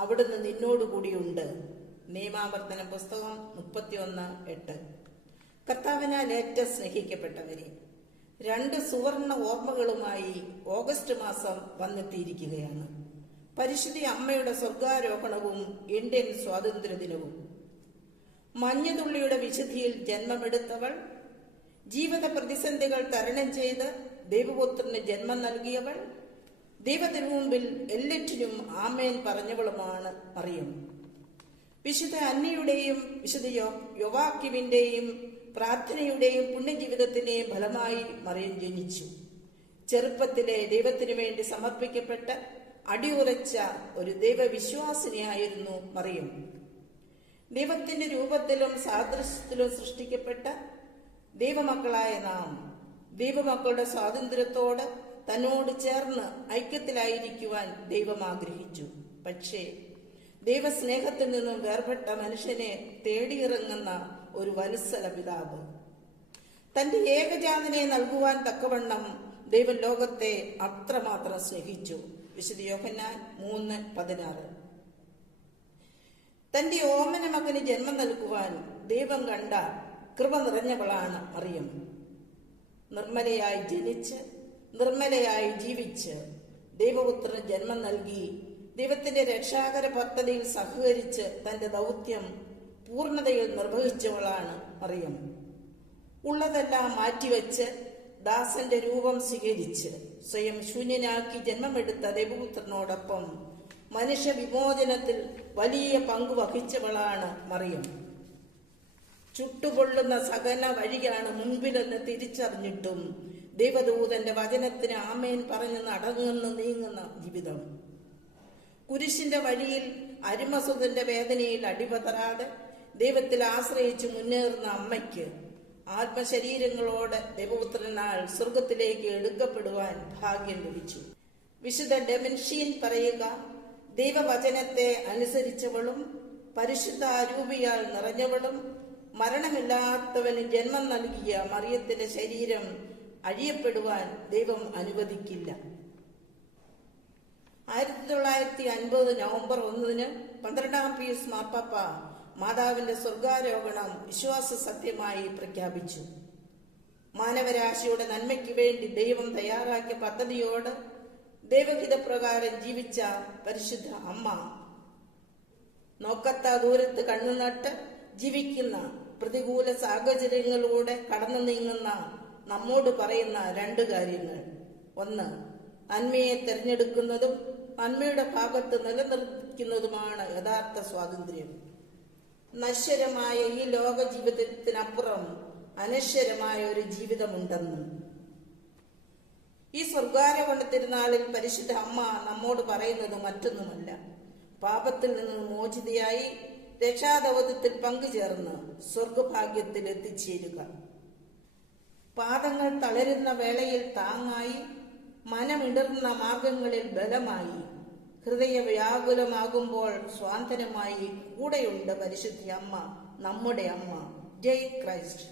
അവിടുന്ന് നിന്നോടുകൂടിയുണ്ട്. നിയമാവർത്തന പുസ്തകം 31:8. കർത്താവിനാൽ ഏറ്റവും സ്നേഹിക്കപ്പെട്ടവരെ, 2 സുവർണ ഓർമ്മകളുമായി ഓഗസ്റ്റ് മാസം വന്നെത്തിയിരിക്കുകയാണ്. പരിശുദ്ധ അമ്മയുടെ സ്വർഗാരോഹണവും ഇന്ത്യൻ സ്വാതന്ത്ര്യദിനവും. മഞ്ഞുതുള്ളിയുടെ വിശുദ്ധിയിൽ ജന്മമെടുത്തവൾ, ജീവിത പ്രതിസന്ധികൾ തരണം ചെയ്ത് ദൈവപുത്രന് ജന്മം നൽകിയവൾ, ദൈവത്തിനുമുമ്പിൽ എല്ലാറ്റിനും ആമേൻ പറഞ്ഞവളുമാണ് മറിയം. വിശുദ്ധ അന്നയുടെയും വിശുദ്ധ യോവാക്കിമിന്റെയും പ്രാർത്ഥനയുടെയും പുണ്യജീവിതത്തിന്റെയും ഫലമായി മറിയം ജനിച്ചു. ചെറുപ്പത്തിലെ ദൈവത്തിനു വേണ്ടി സമർപ്പിക്കപ്പെട്ട അടിയുറച്ച ഒരു ദൈവവിശ്വാസിനിയായിരുന്നു മറിയം. ദൈവത്തിന്റെ രൂപത്തിലും സാദൃശ്യത്തിലും സൃഷ്ടിക്കപ്പെട്ട ദൈവമക്കളായ നാം ദൈവമക്കളുടെ സ്വാതന്ത്ര്യത്തോട് തന്നോട് ചേർന്ന് ഐക്യത്തിലായിരിക്കുവാൻ ദൈവം ആഗ്രഹിച്ചു. പക്ഷേ ദൈവസ്നേഹത്തിൽ നിന്നും വേർപെട്ട മനുഷ്യനെ തേടിയിറങ്ങുന്ന ഒരു വത്സല പിതാവ്, തന്റെ ഏകജാതനെ നൽകുവാൻ തക്കവണ്ണം ദൈവം ലോകത്തെ അത്രമാത്രം സ്നേഹിച്ചു. വിശുദ്ധ യോഹന്നാൻ 3:16. തന്റെ ഓമന മകന് ജന്മം നൽകുവാൻ ദൈവം കണ്ട കൃപ നിറഞ്ഞവളാണ് മറിയം. നിർമ്മലയായി ജനിച്ച് നിർമ്മലയായി ജീവിച്ച് ദൈവപുത്രന് ജന്മം നൽകി ദൈവത്തിന്റെ രക്ഷാകര പദ്ധതിയിൽ സഹകരിച്ച് തന്റെ ദൗത്യം പൂർണ്ണതയിൽ നിർവഹിച്ചവളാണ് മറിയം. ഉള്ളതെല്ലാം മാറ്റിവെച്ച് ദാസന്റെ രൂപം സ്വീകരിച്ച് സ്വയം ശൂന്യനാക്കി ജന്മമെടുത്ത ദൈവപുത്രനോടൊപ്പം മനുഷ്യ വിമോചനത്തിൽ വലിയ പങ്ക് വഹിച്ചവളാണ് മറിയം. ചുട്ടുപൊള്ളുന്ന സകല വഴിയാണ് മുൻപിലെന്ന് തിരിച്ചറിഞ്ഞിട്ടും ദൈവദൂതന്റെ വചനത്തിന് ആമേൻ പറഞ്ഞ് നീങ്ങുന്ന ജീവിതം. കുരിശിന്റെ വഴിയിൽ അരിമസുതന്റെ വേദനയിൽ അടിപതറാതെ ദൈവത്തിൽ ആശ്രയിച്ച് മുന്നേറുന്ന അമ്മയ്ക്ക് ആത്മശരീരങ്ങളോട് ദൈവപുത്രനാൽ സ്വർഗത്തിലേക്ക് എടുക്കപ്പെടുവാൻ ഭാഗ്യം ലഭിച്ചു. വിശുദ്ധ ഡെമൻഷീൻ പറയുക, ദൈവവചനത്തെ അനുസരിച്ചവളും പരിശുദ്ധ അരൂപിയാൽ നിറഞ്ഞവളും മരണമില്ലാത്തവന് ജന്മം നൽകിയ മറിയത്തിന്റെ ശരീരം അഴിയപ്പെടുവാൻ ദൈവം അനുവദിക്കില്ല. 1950 നവംബർ 1 12-ാം പീയൂസ് മാർപ്പാപ്പ മാതാവിന്റെ സ്വർഗാരോഹണം വിശ്വാസ സത്യമായി പ്രഖ്യാപിച്ചു. മാനവരാശിയുടെ നന്മയ്ക്ക് വേണ്ടി ദൈവം തയ്യാറാക്കിയ പദ്ധതിയോട് ദൈവഹിതപ്രകാരം ജീവിച്ച പരിശുദ്ധ അമ്മ, നോക്കത്ത ദൂരത്ത് കണ്ണുനട്ട് ജീവിക്കുന്ന പ്രതികൂല സാഹചര്യങ്ങളിലൂടെ കടന്നു നീങ്ങുന്ന നമ്മോട് പറയുന്ന 2 കാര്യങ്ങൾ. 1, നന്മയെ തിരഞ്ഞെടുക്കുന്നതും നന്മയുടെ ഭാഗത്ത് നിലനിർത്തുന്നതുമാണ് യഥാർത്ഥ സ്വാതന്ത്ര്യം. നശ്വരമായ ഈ ലോക ജീവിതത്തിനപ്പുറം അനശ്വരമായ ഒരു ജീവിതമുണ്ടെന്നും ഈ സ്വർഗാരോഹണ തിരുനാളിൽ പരിശുദ്ധ അമ്മ നമ്മോട് പറയുന്നത് മറ്റൊന്നുമല്ല, പാപത്തിൽ നിന്ന് മോചിതയായി രക്ഷാദൗത്യത്തിൽ പങ്കുചേർന്ന് സ്വർഗഭാഗ്യത്തിൽ എത്തിച്ചേരുക. പാദങ്ങൾ തളരുന്ന വേളയിൽ താങ്ങായി, മനമിടർന്ന മാർഗങ്ങളിൽ ബലമായി, ഹൃദയ വ്യാകുലമാകുമ്പോൾ സ്വാന്തനമായി കൂടെയുണ്ട് പരിശുദ്ധ അമ്മ, നമ്മുടെ അമ്മ. ജയ് ക്രൈസ്റ്റ്.